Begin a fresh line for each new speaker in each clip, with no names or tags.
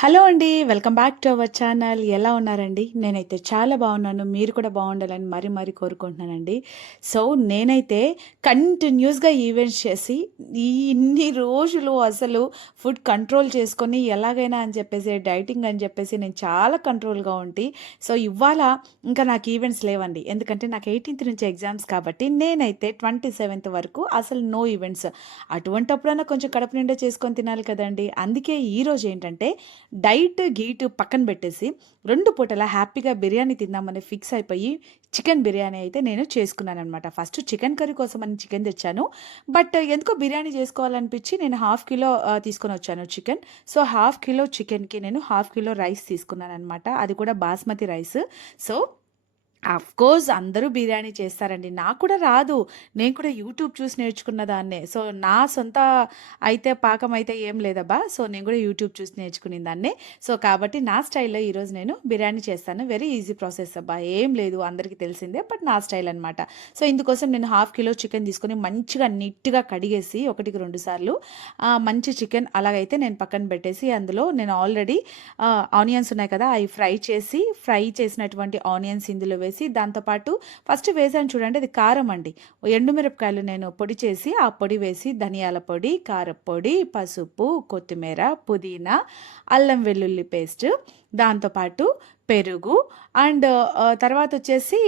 Hello అండి welcome back to our channel. ఎలా ఉన్నారండి? నేనైతే చాలా బాగున్నాను. మీరు కూడా బాగుండాలని మరీ మరీ కోరుకుంటున్నానండి. సో నేనైతే కంటిన్యూస్గా ఈవెంట్స్ చేసి ఈ ఇన్ని రోజులు అసలు ఫుడ్ కంట్రోల్ చేసుకొని ఎలాగైనా అని చెప్పేసి డైటింగ్ అని చెప్పేసి నేను చాలా కంట్రోల్గా ఉండి సో ఇవాళ ఇంకా నాకు ఈవెంట్స్ లేవండి. ఎందుకంటే నాకు ఎయిటీన్త్ నుంచి ఎగ్జామ్స్ కాబట్టి నేనైతే ట్వంటీ సెవెంత్ వరకు అసలు నో ఈవెంట్స్. అటువంటప్పుడైనా కొంచెం కడప నిండా చేసుకొని తినాలి కదండి. అందుకే ఈరోజు ఏంటంటే డైట్ గీట్ పక్కన పెట్టేసి రెండు పూటలా హ్యాపీగా బిర్యానీ తిందామని ఫిక్స్ అయిపోయి చికెన్ బిర్యానీ అయితే నేను చేసుకున్నాను అనమాట ఫస్ట్ చికెన్ కర్రీ కోసం అని చికెన్ తెచ్చాను. బట్ ఎందుకో బిర్యానీ చేసుకోవాలనిపించి నేను హాఫ్ కిలో తీసుకొని వచ్చాను చికెన్. సో హాఫ్ కిలో చికెన్కి నేను హాఫ్ కిలో రైస్ తీసుకున్నాను అనమాట అది కూడా బాస్మతి రైస్. సో కోర్స్ అందరూ బిర్యానీ చేస్తారండి. నాకు కూడా రాదు. నేను కూడా యూట్యూబ్ చూసి నేర్చుకున్న దాన్నే. సో నా సొంత అయితే పాకం అయితే ఏం లేదబ్బా. సో నేను కూడా యూట్యూబ్ చూసి నేర్చుకునే దాన్నే. సో కాబట్టి నా స్టైల్లో ఈరోజు నేను బిర్యానీ చేస్తాను. వెరీ ఈజీ ప్రాసెస్ అబ్బా. ఏం లేదు. అందరికీ తెలిసిందే బట్ నా స్టైల్ అనమాట సో ఇందుకోసం నేను హాఫ్ కిలో చికెన్ తీసుకొని మంచిగా నీట్గా కడిగేసి ఒకటికి రెండు సార్లు మంచి చికెన్ అలాగైతే నేను పక్కన పెట్టేసి అందులో నేను ఆల్రెడీ ఆనియన్స్ ఉన్నాయి కదా అవి ఫ్రై చేసి ఫ్రై చేసినటువంటి ఆనియన్స్ ఇందులో వేసి వేసి దాంతోపాటు ఫస్ట్ వేసాను చూడండి అది కారం అండి. ఎండుమిరపకాయలు నేను పొడి చేసి ఆ పొడి వేసి ధనియాల పొడి కారపొడి పసుపు కొత్తిమీర పుదీనా అల్లం వెల్లుల్లి పేస్ట్ దాంతోపాటు పెరుగు అండ్ తర్వాత వచ్చేసి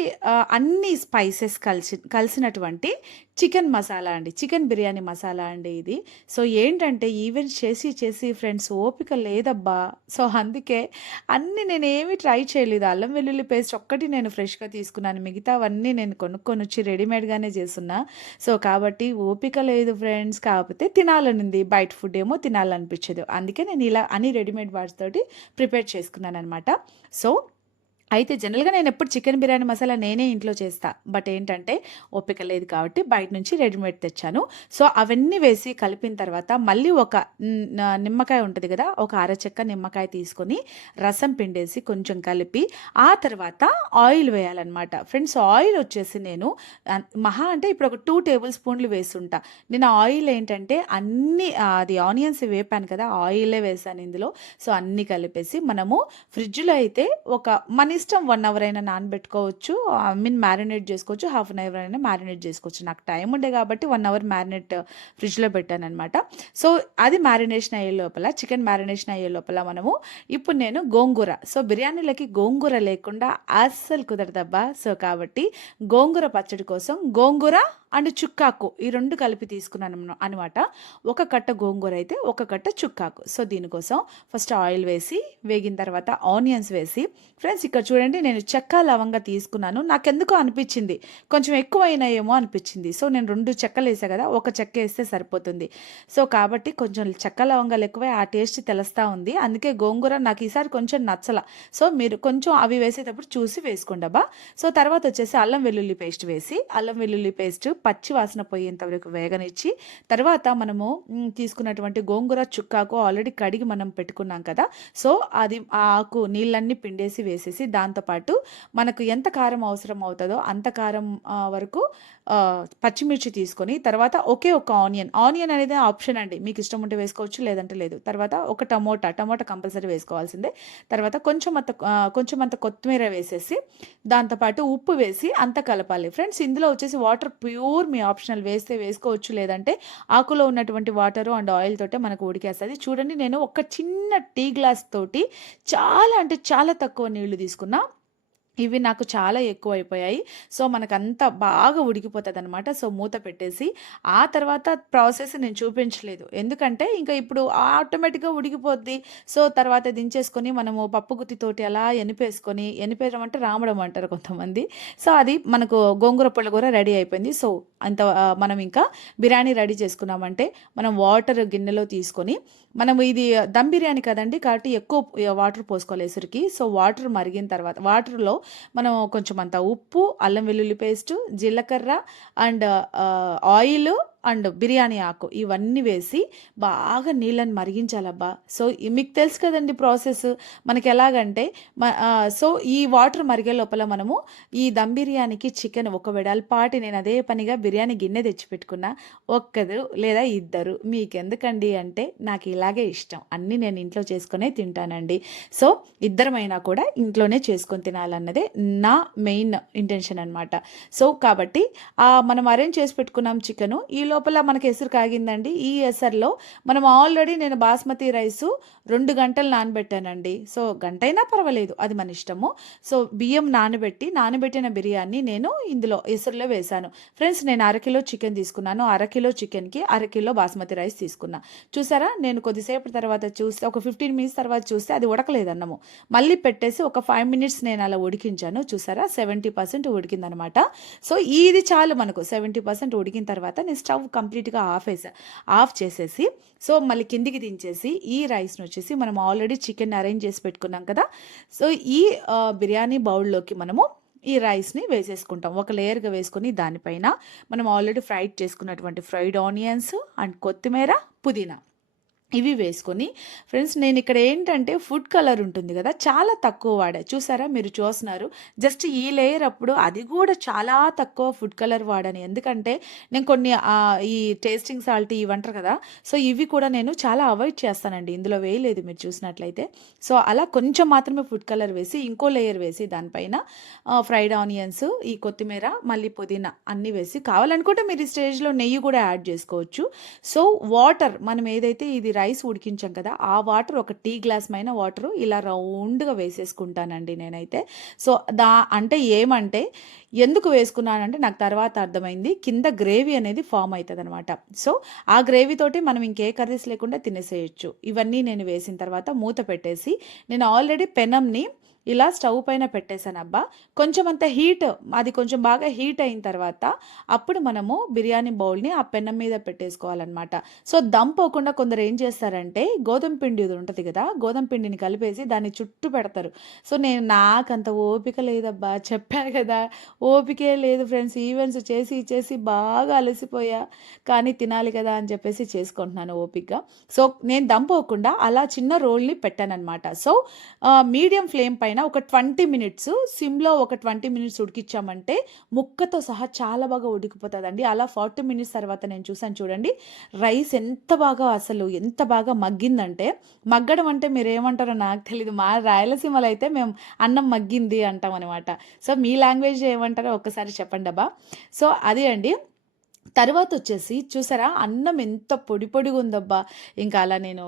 అన్ని స్పైసెస్ కలిసి కలిసినటువంటి చికెన్ మసాలా అండి. చికెన్ బిర్యానీ మసాలా అండి ఇది. సో ఏంటంటే ఈవెంట్స్ చేసి చేసి ఫ్రెండ్స్ ఓపిక లేదబ్బా. సో అందుకే అన్నీ నేనేమి ట్రై చేయలేదు. అల్లం వెల్లుల్లి పేస్ట్ ఒక్కటి నేను ఫ్రెష్గా తీసుకున్నాను. మిగతావన్నీ నేను కొనుక్కొని వచ్చి రెడీమేడ్గానే చేస్తున్నా. సో కాబట్టి ఓపిక లేదు ఫ్రెండ్స్. కాకపోతే తినాలనింది. బయట ఫుడ్ ఏమో తినాలనిపించదు. అందుకే నేను ఇలా అన్ని రెడీమేడ్ వాట్స్ తోటి ప్రిపేర్ చేసుకున్నాను అనమాట సో అయితే జనరల్గా నేను ఎప్పుడు చికెన్ బిర్యానీ మసాలా నేనే ఇంట్లో చేస్తా. బట్ ఏంటంటే ఓపిక లేదు కాబట్టి బయట నుంచి రెడీమేడ్ తెచ్చాను. సో అవన్నీ వేసి కలిపిన తర్వాత మళ్ళీ ఒక నిమ్మకాయ ఉంటుంది కదా ఒక అరచెక్క నిమ్మకాయ తీసుకొని రసం పిండేసి కొంచెం కలిపి ఆ తర్వాత ఆయిల్ వేయాలన్నమాట. ఫ్రెండ్స్ ఆయిల్ వచ్చేసి నేను మహా అంటే ఇప్పుడు ఒక టూ టేబుల్ స్పూన్లు వేసుంటా. నేను ఆయిల్ ఏంటంటే అన్ని అది ఆనియన్స్ వేపాను కదా ఆయిలే వేసాను ఇందులో. సో అన్నీ కలిపేసి మనము ఫ్రిడ్జ్లో అయితే ఒక మనీ ఇష్టం వన్ అవర్ అయినా నానబెట్టుకోవచ్చు. ఐ మీన్ మ్యారినేట్ చేసుకోవచ్చు. హాఫ్ అన్ అవర్ అయినా మ్యారినేట్ చేసుకోవచ్చు. నాకు టైం ఉండే కాబట్టి వన్ అవర్ మ్యారినేట్ ఫ్రిడ్జ్లో పెట్టాను అనమాట సో అది మ్యారినేషన్ అయ్యే లోపల చికెన్ మ్యారినేషన్ అయ్యే లోపల మనము ఇప్పుడు నేను గోంగూర. సో బిర్యానీలకి గోంగూర లేకుండా అస్సలు కుదరదబ్బా. సో కాబట్టి గోంగూర పచ్చడి కోసం గోంగూర అండ్ చుక్కాకు ఈ రెండు కలిపి తీసుకున్నాను అనమాట ఒక కట్ట గోంగూర అయితే ఒక కట్ట చుక్కాకు. సో దీనికోసం ఫస్ట్ ఆయిల్ వేసి వేగిన తర్వాత ఆనియన్స్ వేసి ఫ్రెండ్స్ ఇక్కడ చూడండి నేను చెక్క లవంగా తీసుకున్నాను. నాకెందుకో అనిపించింది. కొంచెం ఎక్కువ అయినాయేమో అనిపించింది. సో నేను రెండు చెక్కలు వేసా కదా ఒక చెక్క వేస్తే సరిపోతుంది. సో కాబట్టి కొంచెం చెక్క లవంగాలు ఎక్కువై ఆ టేస్ట్ తెలుస్తూ ఉంది. అందుకే గోంగూర నాకు ఈసారి కొంచెం నచ్చల. సో మీరు కొంచెం అవి వేసేటప్పుడు చూసి వేసుకోండి అబ్బా. సో తర్వాత వచ్చేసి అల్లం వెల్లుల్లి పేస్ట్ వేసి అల్లం వెల్లుల్లి పేస్ట్ పచ్చి వాసన పోయేంత వరకు వేగనిచ్చి తర్వాత మనము తీసుకున్నటువంటి గోంగూర చుక్కాకు ఆల్రెడీ కడిగి మనం పెట్టుకున్నాం కదా. సో అది ఆ ఆకు నీళ్ళన్నీ పిండేసి వేసేసి దాంతోపాటు మనకు ఎంత కారం అవసరం అవుతుందో అంత కారం వరకు పచ్చిమిర్చి తీసుకొని తర్వాత ఒకే ఒక ఆనియన్. ఆనియన్ అనేది ఆప్షన్ అండి. మీకు ఇష్టం ఉంటే వేసుకోవచ్చు లేదంటే లేదు. తర్వాత ఒక టమోటా. Tomato compulsory వేసుకోవాల్సిందే. తర్వాత కొంచెం అంత కొంచెం అంత కొత్తిమీర వేసేసి దాంతోపాటు ఉప్పు వేసి అంత కలపాలి. ఫ్రెండ్స్ ఇందులో వచ్చేసి వాటర్ ప్యూర్ మీ ఆప్షనల్ వేస్తే వేసుకోవచ్చు. లేదంటే ఆకులో ఉన్నటువంటి వాటరు అండ్ ఆయిల్ తోటే మనకు ఉడికేస్తుంది. చూడండి నేను ఒక చిన్న టీ గ్లాస్ తోటి చాలా అంటే చాలా తక్కువ నీళ్ళు తీసుకున్నా. ఇవి నాకు చాలా ఎక్కువ అయిపోయాయి సో మనకంతా బాగా ఉడికిపోతుంది అనమాట సో మూత పెట్టేసి ఆ తర్వాత ప్రాసెస్ నేను చూపించలేదు. ఎందుకంటే ఇంకా ఇప్పుడు ఆటోమేటిక్గా ఉడికిపోద్ది. సో తర్వాత దించేసుకొని మనము పప్పు గుత్తితోటి అలా ఎనిపేసుకొని ఎనిపేయడం అంటే రామడం అంటారు కొంతమంది. సో అది మనకు గోంగూర పుల్లగూర రెడీ అయిపోయింది. సో అంత మనం ఇంకా బిర్యానీ రెడీ చేసుకున్నామంటే మనం వాటర్ గిన్నెలో తీసుకొని మనం ఇది దమ్ బిర్యానీ కదండి కాబట్టి ఎక్కువ వాటర్ పోసుకోవాలి ఎసురికి. సో వాటర్ మరిగిన తర్వాత వాటర్లో మనం కొంచెం అంత ఉప్పు అల్లం వెల్లుల్లి పేస్ట్ జీలకర్ర అండ్ ఆయిల్ అండ్ బిర్యానీ ఆకు ఇవన్నీ వేసి బాగా నీళ్ళని మరిగించాలబ్బా. సో మీకు తెలుసు కదండి ప్రాసెస్. మనకి ఎలాగంటే మ- సో ఈ వాటర్ మరిగే లోపల మనము ఈ దమ్ బిర్యానీకి చికెన్ ఒక వెడల్పాటి నేను అదే పనిగా బిర్యానీ గిన్నె తెచ్చిపెట్టుకున్నా ఒక్కరు లేదా ఇద్దరు. మీకెందుకండి అంటే నాకు ఇలాగే ఇష్టం. అన్నీ నేను ఇంట్లో చేసుకునే తింటానండి. సో ఇద్దరమైనా కూడా ఇంట్లోనే చేసుకొని తినాలన్నదే నా మెయిన్ ఇంటెన్షన్ అనమాట సో కాబట్టి మనం అరేంజ్ చేసి పెట్టుకున్నాం చికెను. ఈలో లోపల మనకి ఎసురు కాగిందండి. ఈ ఎసర్లో మనం ఆల్రెడీ నేను బాస్మతి రైసు రెండు గంటలు నానబెట్టానండి. సో గంటైనా పర్వాలేదు అది మన ఇష్టము. సో బియ్యం నానబెట్టి నానబెట్టిన బిర్యానీ నేను ఇందులో ఎసురులో వేశాను. ఫ్రెండ్స్ నేను అరకిలో చికెన్ తీసుకున్నాను. అరకిలో చికెన్కి అరకిలో బాస్మతి రైస్ తీసుకున్నా. చూసారా? నేను కొద్దిసేపు తర్వాత చూస్తే ఒక ఫిఫ్టీన్ మినిట్స్ తర్వాత చూస్తే అది ఉడకలేదు అన్నము మళ్ళీ పెట్టేసి ఒక ఫైవ్ మినిట్స్ నేను అలా ఉడికించాను. చూసారా? సెవెంటీ పర్సెంట్ ఉడికిందనమాట సో ఇది చాలు మనకు. సెవెంటీ పర్సెంట్ ఉడికిన తర్వాత నేను స్టవ్ కంప్లీట్గా ఆఫ్ వేసా ఆఫ్ చేసేసి సో మళ్ళీ కిందికి దించేసి ఈ రైస్ని వచ్చేసి మనం ఆల్రెడీ చికెన్ అరేంజ్ చేసి పెట్టుకున్నాం కదా సో ఈ బిర్యానీ బౌల్లోకి మనము ఈ రైస్ని వేసేసుకుంటాం. ఒక లేయర్గా వేసుకొని దానిపైన మనం ఆల్రెడీ ఫ్రైడ్ చేసుకున్నటువంటి ఫ్రైడ్ ఆనియన్స్ అండ్ కొత్తిమీర పుదీనా. ఇవి వేసుకొని ఫ్రెండ్స్ నేను ఇక్కడ ఏంటంటే ఫుడ్ కలర్ ఉంటుంది కదా చాలా తక్కువ వాడా. చూసారా? మీరు చూస్తున్నారు. జస్ట్ ఈ లేయర్ అప్పుడు అది కూడా చాలా తక్కువ ఫుడ్ కలర్ వాడాను. ఎందుకంటే నేను కొన్ని ఈ టేస్టింగ్ సాల్ట్ ఇవి అంటారు కదా సో ఇవి కూడా నేను చాలా అవాయిడ్ చేస్తానండి. ఇందులో వేయలేదు మీరు చూసినట్లయితే. సో అలా కొంచెం మాత్రమే ఫుడ్ కలర్ వేసి ఇంకో లేయర్ వేసి దానిపైన ఫ్రైడ్ ఆనియన్స్ ఈ కొత్తిమీర మళ్ళీ పుదీనా అన్నీ వేసి కావాలనుకుంటే మీరు ఈ స్టేజ్లో నెయ్యి కూడా యాడ్ చేసుకోవచ్చు. సో వాటర్ మనం ఏదైతే ఇది రైస్ ఉడికించాం కదా ఆ వాటర్ ఒక టీ గ్లాస్ పైన వాటర్ ఇలా రౌండ్గా వేసేసుకుంటానండి నేనైతే. సో దా అంటే ఏమంటే ఎందుకు వేసుకున్నానంటే నాకు తర్వాత అర్థమైంది కింద గ్రేవీ అనేది ఫామ్ అవుతుంది అనమాట సో ఆ గ్రేవీ తోటి మనం ఇంకే కర్రీస్ లేకుండా తినేసేయచ్చు. ఇవన్నీ నేను వేసిన తర్వాత మూత పెట్టేసి నేను ఆల్రెడీ పెనంని ఇలా స్టవ్ పైన పెట్టేశాను అబ్బా. కొంచెం అంత హీట్ అది కొంచెం బాగా హీట్ అయిన తర్వాత అప్పుడు మనము బిర్యానీ బౌల్ని ఆ పెనం మీద పెట్టేసుకోవాలన్నమాట. సో దమ్ పోకుండా కొందరు ఏం చేస్తారంటే గోధుమ పిండి ఉంటుంది కదా గోధుమ పిండిని కలిపేసి దాన్ని చుట్టూ పెడతారు. సో నేను నాకంత ఓపిక లేదబ్బా. చెప్పా కదా ఓపికే లేదు ఫ్రెండ్స్. ఈవెంట్స్ చేసి చేసి బాగా అలసిపోయా. కానీ తినాలి కదా అని చెప్పేసి చేసుకుంటున్నాను ఓపికగా సో నేను దమ్ పోకుండా అలా చిన్న రోల్ని పెట్టానన్నమాట. సో మీడియం ఫ్లేమ్ పైన ఒక ట్వంటీ మినిట్స్ సిమ్లో ఒక ట్వంటీ మినిట్స్ ఉడికిచ్చామంటే ముక్కతో సహా చాలా బాగా ఉడికిపోతుందండి. అలా ఫార్టీ మినిట్స్ తర్వాత నేను చూసాను చూడండి రైస్ ఎంత బాగా అసలు ఎంత బాగా మగ్గిందంటే మగ్గడం అంటే మీరు ఏమంటారో నాకు తెలియదు మా రాయలసీమలో అయితే మేము అన్నం మగ్గింది అంటాం అనమాట సో మీ లాంగ్వేజ్ ఏమంటారో ఒక్కసారి చెప్పండి అబ్బా సో అదే అండి తర్వాత వచ్చేసి చూసారా? అన్నం ఎంత పొడి పొడిగా ఉందబ్బా ఇంకా అలా నేను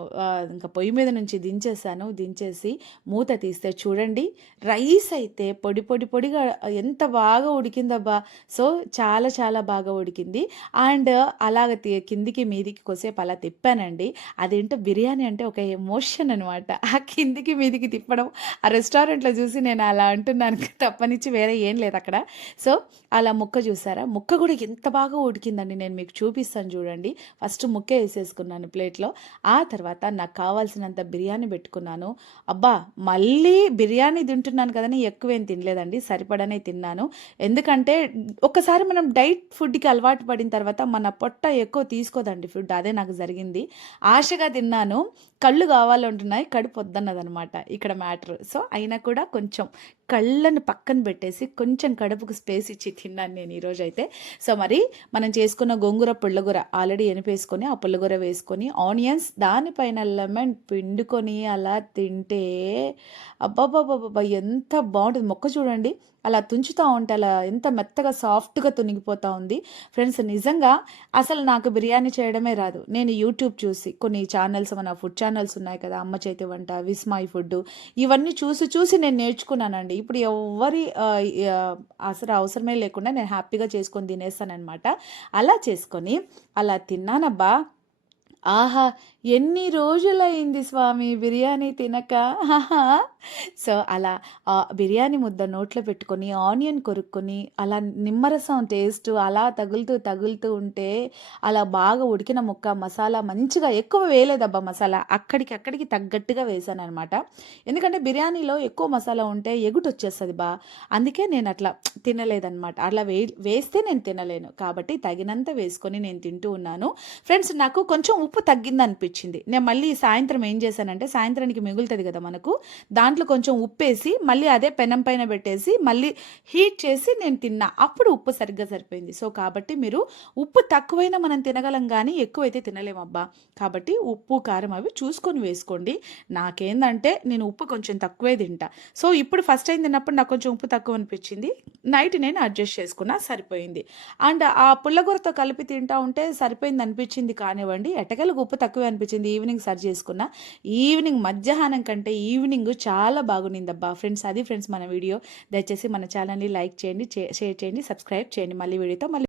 ఇంకా పొయ్యి మీద నుంచి దించేసాను దించేసి మూత తీస్తే చూడండి రైస్ అయితే పొడి పొడి పొడిగా ఎంత బాగా ఉడికిందబ్బా. సో చాలా చాలా బాగా ఉడికింది. అండ్ అలాగ కిందికి మీదికి కొసేపు అలా తిప్పానండి. అదేంటో బిర్యానీ అంటే ఒక ఎమోషన్ అనమాట ఆ కిందికి మీదికి తిప్పడం ఆ రెస్టారెంట్లో చూసి నేను అలా అంటున్నాను. తప్పనిచ్చి వేరే ఏం లేదు అక్కడ. సో అలా ముక్క చూసారా? ముక్క కూడా ఎంత బాగా ఉడికిందండి నేను మీకు చూపిస్తాను చూడండి. ఫస్ట్ ముక్క వేసేసుకున్నాను ప్లేట్లో. ఆ తర్వాత నాకు కావాల్సినంత బిర్యానీ పెట్టుకున్నాను. అబ్బా మళ్ళీ బిర్యానీ తింటున్నాను కదని ఎక్కువేం తినలేదండి సరిపడనే తిన్నాను. ఎందుకంటే ఒకసారి మనం డైట్ ఫుడ్కి అలవాటు పడిన తర్వాత మన పొట్ట ఎక్కువ తీసుకోదండి ఫుడ్ అదే నాకు జరిగింది. ఆశగా తిన్నాను. కళ్ళు కావాలంటున్నాయి కడుపు వద్దన్నదనమాట ఇక్కడ మ్యాటర్. సో అయినా కూడా కొంచెం కళ్ళను పక్కన పెట్టేసి కొంచెం కడుపుకు స్పేస్ ఇచ్చి తిన్నాను నేను ఈరోజు అయితే సో మరి మనం చేసుకున్న గోంగూర పుల్లగూర ఆల్రెడీ ఎనిపేసుకొని ఆ పుల్లగూర వేసుకొని ఆనియన్స్ దానిపైన లెమన్ పిండుకొని అలా తింటే అబ్బాబాబాబా ఎంత బాగుంటుంది. మొక్క చూడండి. అలా తుంచుతూ ఉంటే అలా ఎంత మెత్తగా సాఫ్ట్గా తునిగిపోతూ ఉంది. ఫ్రెండ్స్ నిజంగా అసలు నాకు బిర్యానీ చేయడమే రాదు. నేను యూట్యూబ్ చూసి కొన్ని ఛానల్స్ మన ఫుడ్ ఛానల్స్ ఉన్నాయి కదా అమ్మ చేతి వంట విస్మాయ్ ఫుడ్ ఇవన్నీ చూసి చూసి నేను నేర్చుకున్నానండి. ఇప్పుడు ఎవరి అసలు అవసరమే లేకుండా నేను హ్యాపీగా చేసుకొని తినేస్తానమాట అలా చేసుకొని అలా తిన్నానబ్బా. ఆహా! ఎన్ని రోజులైంది స్వామి బిర్యానీ తినక. సో, అలా బిర్యానీ ముద్ద నోట్లో పెట్టుకొని, ఆనియన్ కొరుక్కొని, అలా నిమ్మరసం టేస్ట్ అలా తగులుతూ, తగులుతూ ఉంటే, అలా బాగా ఉడికిన ముక్క, మసాలా మంచిగా ఎక్కువ వేయలేదబ్బా మసాలా. అక్కడికి అక్కడికి తగ్గట్టుగా వేశాననమాట. ఎందుకంటే బిర్యానీలో ఎక్కువ మసాలా ఉంటే ఎగుటొచ్చేస్తది బా. అందుకే నేను అట్లా తినలేదనమాట. అట్లా వే వేస్తే నేను తినలేను. కాబట్టి తగినంత వేసుకొని నేను తింటూ ఉన్నాను. ఫ్రెండ్స్ నాకు కొంచెం ఉప్పు తగ్గిందనిపిచ్చింది. నేను మళ్ళీ సాయంత్రం ఏం చేశానంటే, సాయంత్రానికి మిగులుతుంది కదా మనకు, దాంట్లో కొంచెం ఉప్పేసి, మళ్ళీ అదే పెనం పైన పెట్టేసి, మళ్ళీ హీట్ చేసి నేను తిన్నా. అప్పుడు ఉప్పు సరిగ్గా సరిపోయింది. సో, కాబట్టి మీరు ఉప్పు తక్కువైనా మనం తినగలం కానీ ఎక్కువైతే తినలేమబ్బా. కాబట్టి ఉప్పు, కారం అవి చూసుకొని వేసుకోండి. నాకేందంటే, నేను ఉప్పు కొంచెం తక్కువే తింటా. సో, ఇప్పుడు ఫస్ట్ టైం తిన్నప్పుడు నాకు కొంచెం ఉప్పు తక్కువ అనిపించింది నైట్ నేను అడ్జస్ట్ చేసుకున్నా సరిపోయింది. అండ్ ఆ పుల్లగూరతో కలిపి తింటా ఉంటే సరిపోయింది అనిపించింది కానివ్వండి. ఎట్టకేలకు ఉప్పు తక్కువే అనిపించింది ఈవినింగ్ సరి చేసుకున్నా. ఈవినింగ్ మధ్యాహ్నం కంటే ఈవినింగ్ చాలా బాగుండిందబ్బా. ఫ్రెండ్స్ అది ఫ్రెండ్స్ మన వీడియో. దయచేసి మన ఛానల్‌ని లైక్ చేయండి, షేర్ చేయండి, సబ్స్క్రైబ్ చేయండి. మళ్ళీ వీడియోతో మళ్ళీ